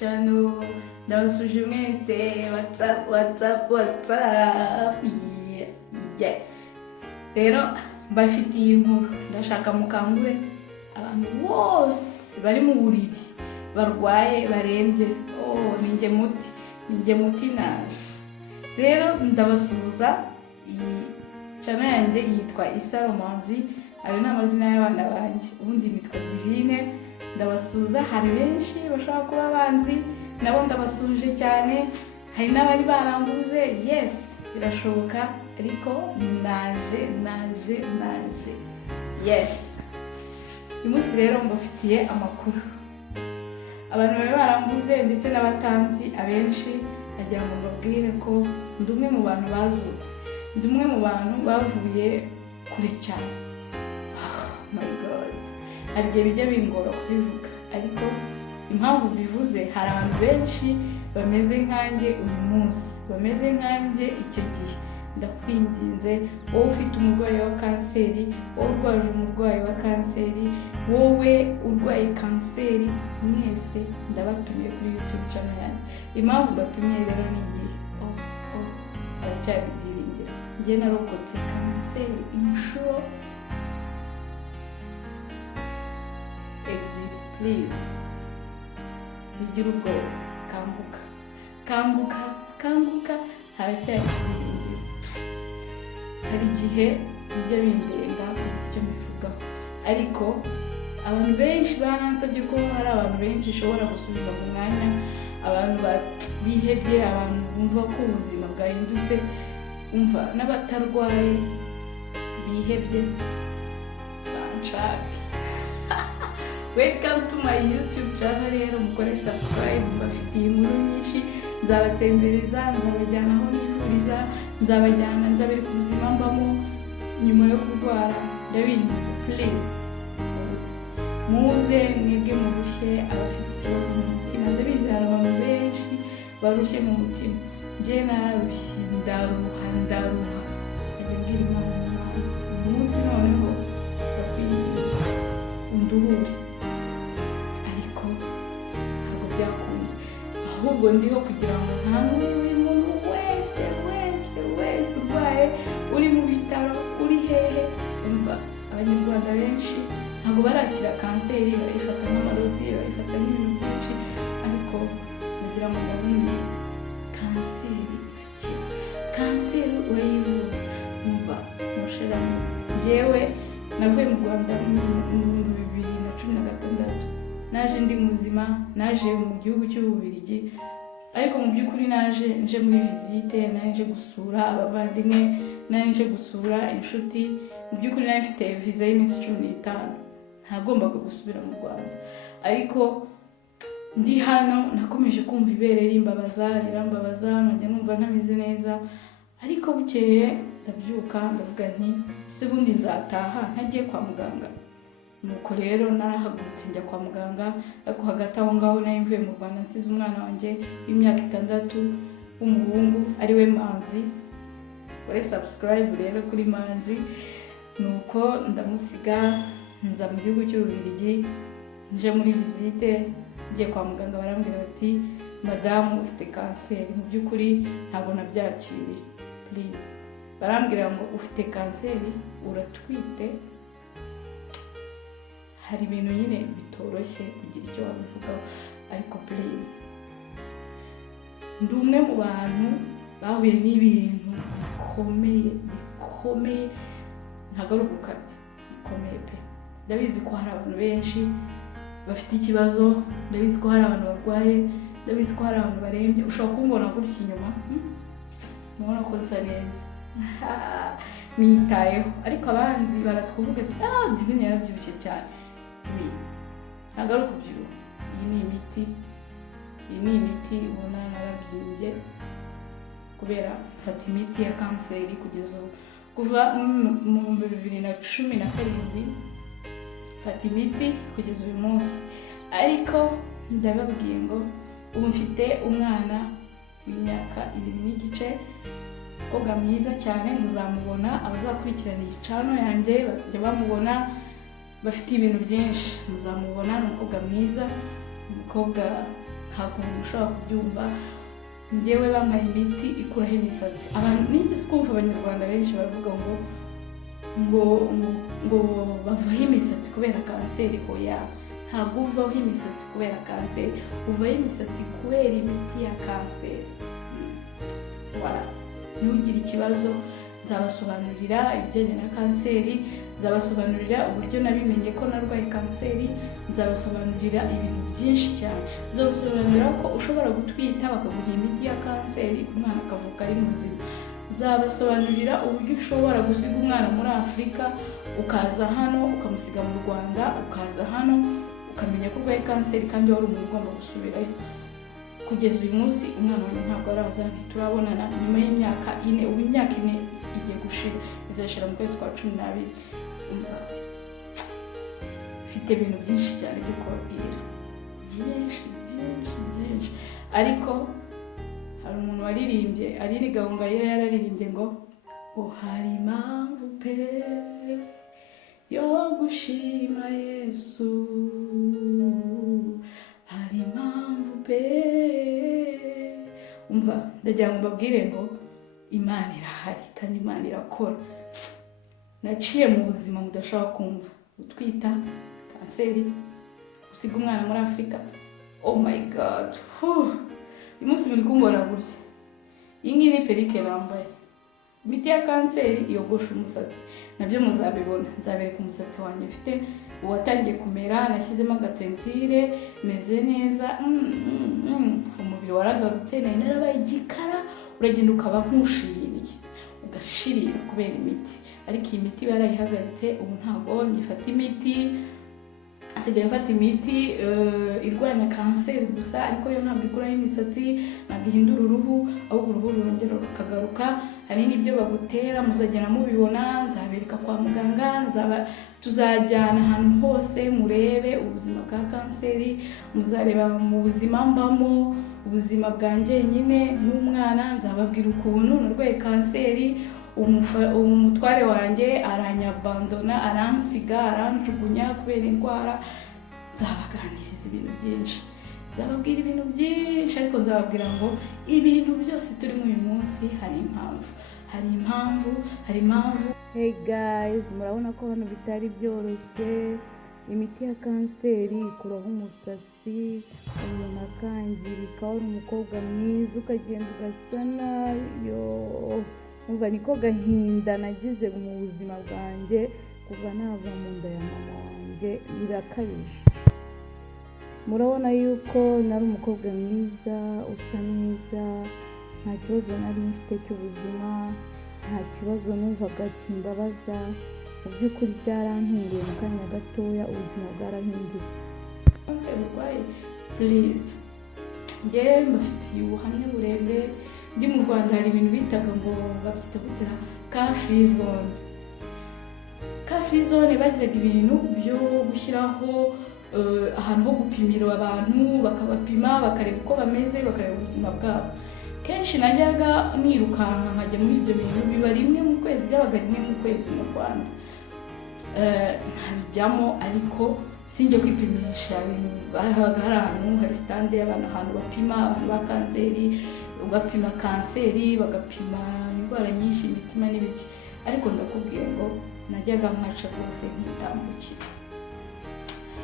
channel. Ndabasuje mwese. What's up? Yeah. Rero mbafitiye inkuru ndashaka mukangure abantu bose bari mu buriri barwaye barembye. ninjye muti naje. Rero ndabasuhuza. Iyi channel yanjye yitwa Isaro Manzi. Ayo ni amazina y'abana banjye. Ubundi nitwa Divine. Ndabasuhuza. Hari benshi bashaka kuba banzi, nabo ndabasuje cyane. Hari n'abari baranguze. Yes, birashoboka, ariko naje. Yes. Uyu munsi rero mbafitiye amakuru. Abantu bari baranguze ndetse n'abatanzi abenshi, nagira ngo mbabwire ko ndi umwe mu bantu bazutse. Ndi umwe mu bantu bavuye kure cyane. My God. Hari igihe bijya bingora kubivuga, ariko impamvu bivuze, hari abantu benshi bameze nkanjye uyu munsi, bameze nkanjye icyo gihe. Ndakwinginze, wowe ufite umurwayi wa kanseri, wowe urwaje umurwayi wa kanseri, wowe urwaye kanseri, mwese ndabatumiye kuri YouTube channel yanjye. Impamvu batumiye rero ni iyi. Aracyari byiringiro. Njye narokotse kanseri inshuro ebyiri. Please, bigira ubwoba. Kanguka, haracyari byiringiro. Hari igihe bijya bindenga kugira icyo mbivugaho, ariko abantu benshi banansabye ko hari abantu benshi ushobora gusubiza mu mwanya, abantu bihebye, abantu bumva ko ubuzima bwahindutse, umva n'abatarwaye bihebye, banshake. Welcome to my YouTube channel. Rero mukore subscribe, mbafitiye inkuru nyinshi, nzabatembereza, nzabajyana aho nifuriza, nzabereka ubuzima mbamo nyuma yo kurwara. Ndabingiza, please muze mwebwe murushye, abafite ikibazo mu mutima. Ndabizi hari abantu benshi barushye mu mutima. Njye narushye, ndaruha. Njya mbwira Imana, uyu munsi noneho ndakwinginze unduhure. Ariko ntabwo byakunze, ahubwo ndiho kugira ngo nta buri muntu wese urwaye, uri mu bitaro, uri hehe, umva. Abanyarwanda benshi ntabwo barakira kanseri, barayifata nk'amarozi, barayifata nk'ibintu byinshi, ariko nagira ngo ndabumvise, kanseri irakira. Kanseri urayivuza. Umva musherami, njyewe navuye mu Rwanda mu 2016. Naje ndi muzima, naje mu gihugu cy'Ububiligi, ariko mu by'ukuri nje muri visite, naje gusura abavandimwe, naje gusura inshuti. Mu by'ukuri nari mfite visa y'iminsi 15, ntagombaga gusubira mu Rwanda, ariko ndi hano nakomeje kumva ibere rirambabaza, nkajya numva ntameze neza. Ariko bukeye ndabyuka ndavuga nti se bundi nzataha ntagiye kwa muganga. Nuko rero narahagurutse njya kwa muganga, ariko hagati aho ngaho nari mvuye mu Rwanda nsize umwana wanjye w'imyaka 6 w'umuhungu, ari we Manzi. Kore subscribe rero kuri Manzi. Nuko ndamusiga nza mu gihugu cy'Ububiligi, nje muri visite. Ngiye kwa muganga barambwira bati madamu ufite kanseri. Mu by'ukuri ntabwo nabyakiriye. Please, barambwira ngo ufite kanseri, uratwite. Hari ibintu nyine bitoroshye kugira icyo wabivugaho, ariko please, ndi umwe mu bantu bahuye n'ibintu bikomeye, ntabwo ari ugukabya, bikomeye pe. Ndabizi ko hari abantu benshi bafite ikibazo, ndabizi ko hari abantu barwaye, ndabizi ko hari abantu barembye. Ushobora kumbona gutya inyuma, mubona ko nsa neza, nitayeho, ariko abanzi baraza kuvuga ati Divine yarabyibushye cyane. Ntabwo ari ukubyibuha, iyi ni imiti ubona narabyimbye kubera mfata imiti ya kanseri kugeza ubu. Kuva mu 2017 mfata imiti kugeza uyu munsi, ariko ndababwiye ngo ubu mfite umwana w'imyaka 2 n'igice, umukobwa mwiza cyane. Muzamubona, abazakurikirana iyi channel yanjye bazajya bamubona, bafite ibintu byinshi. Muzamubona, umukobwa mwiza, umukobwa ntabwo mushobora kubyumva. Njyewe bampaye imiti ikuraho imisatsi. Abantu nigeze kumva abanyarwanda benshi baravuga ngo bavaho imisatsi kubera kanseri. Hoya, ntabwo uvaho imisatsi kubera kanseri, uvaho imisatsi kubera imiti ya kanseri. Ntugire ikibazo, nzabasobanurira ibijyanye na kanseri, nzabasobanurira uburyo nabimenye ko narwaye kanseri, nzabasobanurira ibintu byinshi cyane. Nzabasobanurira ko ushobora gutwita bakaguha imiti ya kanseri umwana akavuka ari muzima. Nzabasobanurira uburyo ushobora gusiga umwana muri Afurika ukaza hano, ukamusiga mu Rwanda, ukaza hano ukamenya ko urwaye kanseri kandi wari umuntu ugomba gusubirayo. Kugeza uyu munsi umwana wanjye ntabwo araza, ntiturabonana nyuma y'imyaka 4. Ubu imyaka 4 igiye gushira, izashira mu kwezi kwa 12. Mfite ibintu byinshi cyane byo kubabwira, byinshi. Ariko hari umuntu waririmbye, Aline Gahongayire yararirimbye ngo hari impamvu pe yo gushima Yesu, hari impamvu pe. Umva, ndagira ngo mbabwire ngo Imana irahari kandi Imana irakora. Naciye mu buzima mudashobora kumva, utwita kanseri, usiga umwana muri Afurika. Oh my god, uyu munsi muri kumbona gutya. Iyi ngiyi ni perike nambaye. Imiti ya kanseri iyogosha umusatsi, nabyo muzabibona. Nzabereka umusatsi wanjye mfite uwatangiye kumera, nashyizemo agatentire, meze neza. Umubiri waragarutse, nari narabaye igikara, uragenda ukaba nk'ushiririye, ugashirira kubera imiti. Ariko iyi miti barayihagaritse, ubu ntabwo ngifata imiti. Asigaye mfata imiti irwanya kanseri gusa, ariko yo ntabwo ikuraho imisatsi, ntabwo ihindura uruhu, ahubwo uruhu rurongera rukagaruka. Hari n'ibyo bagutera muzagenda mubibona, nzabereka kwa muganga, tuzajyana ahantu hose murebe ubuzima bwa kanseri, muzareba mu buzima mbamo, ubuzima bwanjye nyine nk'umwana. Nzababwira ukuntu narwaye kanseri, umutware wanjye aranyabandona, aransiga, aranjugunya kubera indwara. Nzabaganiriza ibintu byinshi, nzababwira ibintu byinshi, ariko nzababwira ngo ibintu byose turi muri uyu munsi hari impamvu. Hey guys, murabona ko hano bitari byoroshye. Imiti ya kanseri ikuraho umusatsi, umuntu akangirika, uri umukobwa mwiza ukagenda ugasa nayo. Umva niko gahinda nagize mu buzima bwanjye kuva nava mu nda ya mama wanjye, birakabije. Murabona yuko nari umukobwa mwiza, usa neza, nta kibazo nari mfite cy'ubuzima, nta kibazo numvaga kimbabaza. Mu by'ukuri byarantunguye mu kanya gatoya, ubuzima bwarahindutse. Kanseri urwaye, please, njyewe mbafitiye ubuhamya burebure. Ndi mu Rwanda hari ibintu bitaga ngo babyita gutera car free zone. Bagiraga ibintu byo gushyiraho ahantu ho gupimira abantu, bakabapima, bakareba uko bameze, bakareba ubuzima bwabo. Kenshi najyaga nirukanka nkajya muri ibyo bintu, biba rimwe mu kwezi, byabaga rimwe mu kwezi mu Rwanda. Ntabijyamo, ariko sinjye kwipimisha ibintu. Habaga hari ahantu, hari stande y'abantu, ahantu bapima abantu ba kanseri, bapima kanseri, bagapima indwara nyinshi, imitima n'ibiki. Ariko ndakubwiye ngo najyaga mpaca rwose nkitambukira.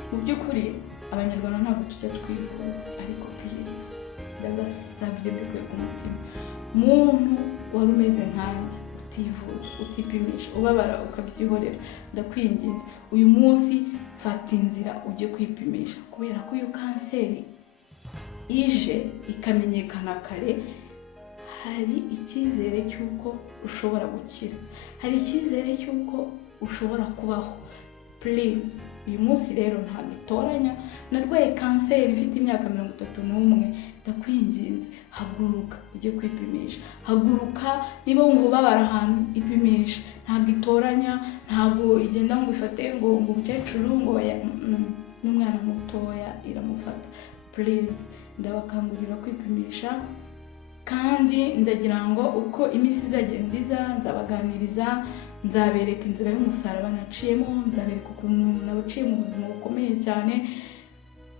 Mu by'ukuri abanyarwanda ntabwo tujya twivuza, ariko please ndabasabye mbikuye ku mutima, muntu wari umeze nkanjye, utivuza, utipimisha, ubabara ukabyihorera, ndakwinginze uyu munsi fata inzira ujye kwipimisha. Kubera ko iyo kanseri ije ikamenyekana kare, hari icyizere cy'uko ushobora gukira, hari icyizere cy'uko ushobora kubaho. Please, uyu munsi rero ntabwo itoranya. Narwaye kanseri mfite imyaka 31. Ndakwinginze haguruka ujye kwipimisha. Haguruka niba wumva ubabara ahantu, ipimisha. Ntabwo itoranya, ntabwo igenda ngo ifate ngo umukecuru ngo n'umwana mutoya iramufata. Please, ndabakangurira kwipimisha. Kandi ndagira ngo uko iminsi izagenda iza, nzabaganiriza, nzabereka inzira y'umusaraba naciyemo, nzabereka ukuntu nabaciye mu buzima bukomeye cyane.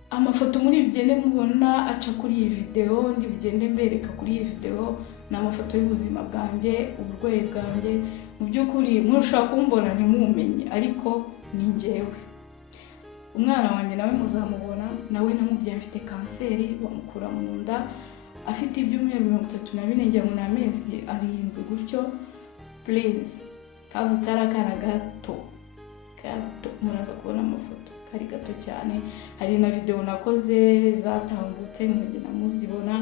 amafoto muri bigende mubona aca kuri iyi video, ndi bigende mbereka kuri iyi video ni amafoto y'ubuzima bwanjye, uburwayi bwanjye. Mu by'ukuri mushaka kumbona ntimumenye, ariko ni njyewe. Umwana wanjye nawe muzamubona, nawe namubyaye afite kanseri, bamukura mu nda afite ibyumweru 34 ngira ngo n'amezi 7 gutyo. Please, kavutse ari akana gato, muraza kubona amafoto kari gato cyane. Hari na video nakoze zatambutse mugena muzibona.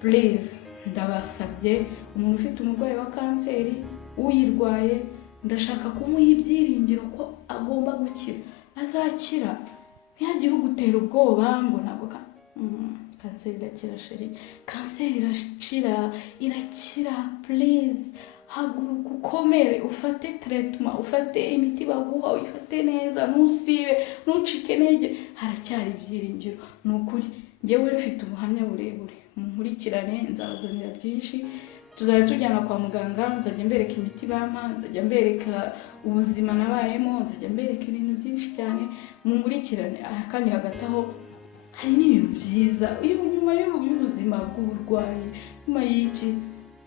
Please, ndabasabye umuntu ufite umurwayi wa kanseri, uyirwaye, ndashaka kumuha ibyiringiro ko agomba gukira, azakira. Ntihagire ugutera ubwoba ngo ntabwo kanseri irakira sheri, kanseri irakira. Please, haguruka ukomere, ufate treatment, ufate imiti baguha, uyifate neza, ntusibe, ntucike intege, haracyari ibyiringiro. Ni ukuri njyewe mfite ubuhamya burebure, munkurikirane nzabazanira byinshi. Tuzajya tujyana kwa muganga, nzajya mbereka imiti bampa, nzajya mbereka ubuzima nabayemo, nzajya mbereka ibintu byinshi cyane. Munkurikirane. Kandi hagati aho hari n'ibintu byiza, nyuma y'ubuzima bw'uburwayi, nyuma y'iki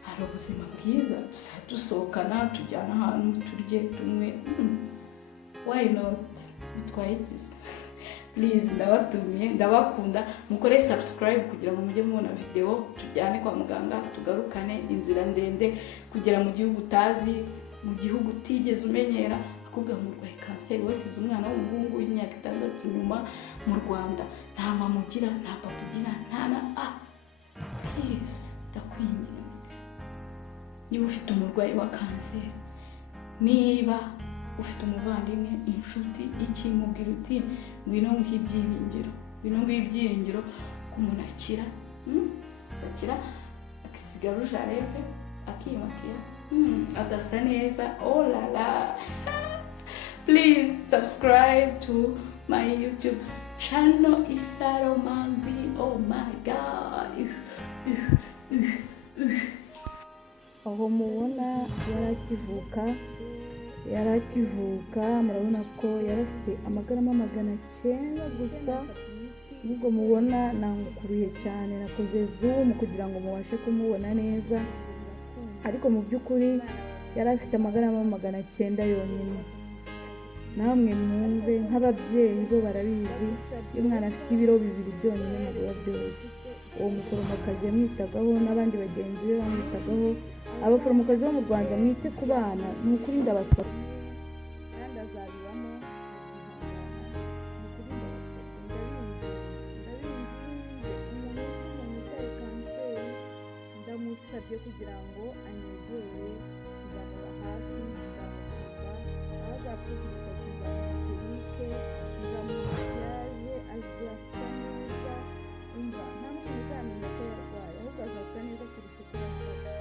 hari ubuzima bwiza. Tuzajya dusohokana, tujyana ahantu turye tunywe. Why not? Bitwaye iki? Please, ndabatumiye, ndabakunda. Mukore subscribe kugira ngo mujye mubona video, tujyane kwa muganga, tugarukane inzira ndende kugera mu gihugu utazi, mu gihugu utigeze umenyera. Akubwa mu rwaye kanseri, wasize umwana w'umuhungu w'imyaka 6 nyuma mu Rwanda, nta mama ugira, nta papa ugira, please, ndakwinginze. Niba ufite umurwayi wa kanseri, niba ufite umuvandimwe, inshuti, iki, mubwira uti ngwino nguhe ibyiringiro, ngwino nguhe ibyiringiro ko umuntu akira, akira, akisiga rouge à lèvres, akimakiya, agasa neza. Oh la la. Please subscribe to my YouTube channel, Isaro Manzi. Oh my God. Aho mubona yarakivuka murabona ko yarafite amagarama 900 gusa. Nubwo mubona nangukuruye cyane, nakoze zoom kugira ngo mubashe kumubona neza, ariko mu by'ukuri yarafite amagarama 900 yonyine. Namwe mwumve, nk'ababyeyi bo barabizi, iyo umwana afite ibiro 2 byonyine mu biba byose. Uwo muforomokazi yamwitagaho, n'abandi bagenzi be bamwitagaho. Abaforomokazi bo mu Rwanda mwite ku bana, ni ukuri ndabasaba. Kandi azabibamo, ndamusabye kugira ngo anyegere, kuzamura hafi, nzamukuza, aho azakuza kuzamurike, nzamumakiyaje, azasa neza. Umva, nta n'umuntu uzamenya ko yarwaye, ahubwo azasa neza kurusha uko yasaga.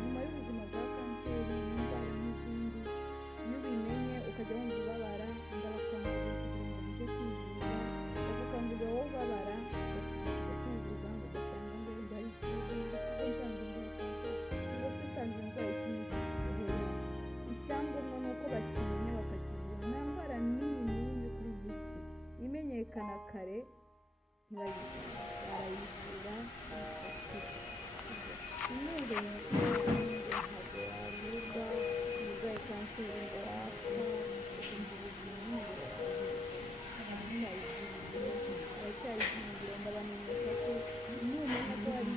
Nyuma y'ubuzima bwa kanseri, indwara n'izindi, iyo ubimenye ukajya wumva ubabara, ndabakangurira kugira ngo mujye kwivuza. Ndagukangurira wowe ubabara kwivuza ngo ugasanga ngo wenda hari ikibazo, usanzwe indwara ikimenyetso. Icyangombwa ni uko bakimenya bakakivura. Nta ndwara n'imwe yo kuri iyi si imenyekana kare barayivura. Imyenda urwaye kanseri ngo wapfa, baracyayivura. Ndabamenyesha ko numenya ko hari